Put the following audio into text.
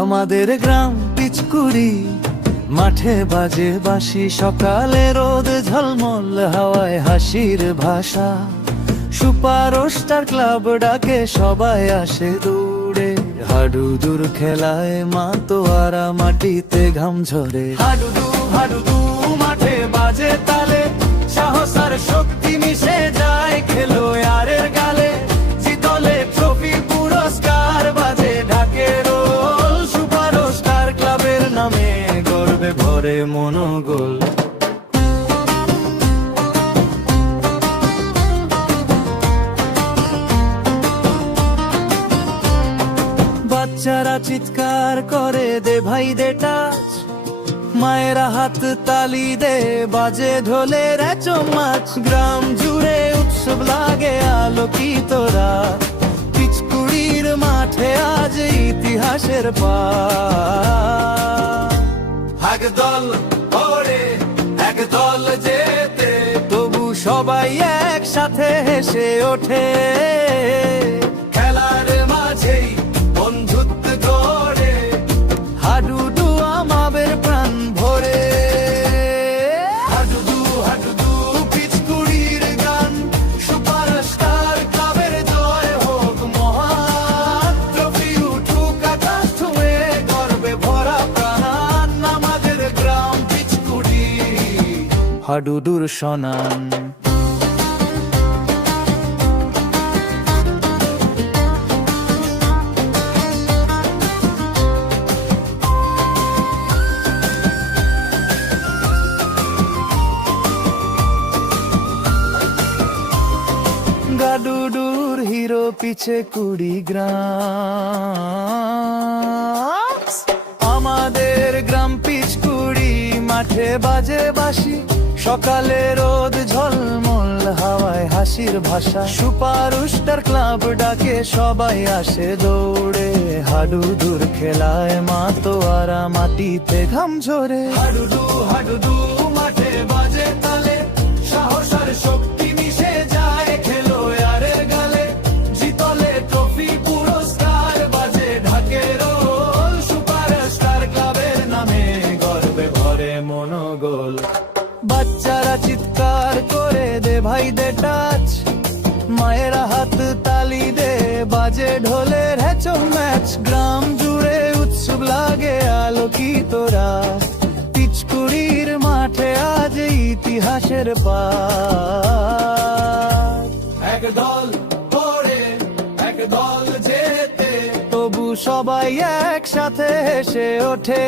আমাদের গ্রাম পিচকুড়ি, মাঠে বাজে বাঁশি, সকালে রোদ ঝলমল, হাওয়ায় হাসির ভাষা। সুপার স্টার ক্লাব ডাকে, সবাই আসে দৌড়ে। হাডুডুর খেলায় মাতোয়ারা মাটিতে ঘাম ঝরে। হাডুডু হাডুডু মাঠে বাজে তালে, সাহস আর শক্তি মিশে যায় খেলোয়াড়ের গালে। জিতলে ট্রফি পুরস্কার, বাজে ঢাকে রোল। সুপার স্টার ক্লাবের নামে গর্বে ভরে মনোগোল। বাচ্চারা চিৎকার করে, দে ভাই দে টাচ। মায়েরা হাত তালি দে, বাজে ঢোলের চম্মাচ। গ্রাম জুড়ে উৎসব লাগে, আলোকিত রাত। পিচকুড়ির মাঠে আজ ইতিহাসের পাঠ। এক দল ওড়ে, এক দল জেতে, তবু সবাই একসাথে হেসে ওঠে। খেলার মাঝেই বন্ধুত্ব গড়ে, হাডুডু আমাদের প্রাণ ভরে। হাডুডু হাডুডু পিচকুড়ির গান, সুপার স্টার ক্লাবের জয় হোক মহান। ট্রফি উঠুক আকাশ ছুঁয়ে, গর্বে ভরা প্রাণ। আমাদের গ্রাম পিচকুড়ি, হাডুডুর সনান। গাডুডুর হিরো পিছে কুড়ি গ্রাম। আমাদের গ্রাম পিচকুড়ি, মাঠে বাজে বাঁশি, সকালে রোদ ঝলমল, হাওয়ায় হাসির ভাষা। সুপার স্টার ক্লাব ডাকে, সবাই আসে দৌড়ে। হাডুডুর খেলায় মাতোয়ারা মাটিতে ঘাম ঝরে। হাডুডু হাডুডু মাঠে বাজে তালে, সাহস আর শক্তি মিশে যায় খেলোয়াড়ের গালে। জিতলে ট্রফি পুরস্কার, বাজে ঢাকে রোল। সুপার স্টার ক্লাবের নামে গর্বে ভরে মনোগোল। বাচ্চারা চিৎকার করে, দে ভাই দে টাচ। মায়েরা হাত তালি দে, বাজে ঢোলের ম্যাচ। গ্রাম জুড়ে উৎসব লাগে, আলোকিত রাত। পিচকুড়ির মাঠে আজ ইতিহাসের পাঠ। এক দল ওড়ে, এক দল জেতে, তবু সবাই একসাথে হেসে ওঠে।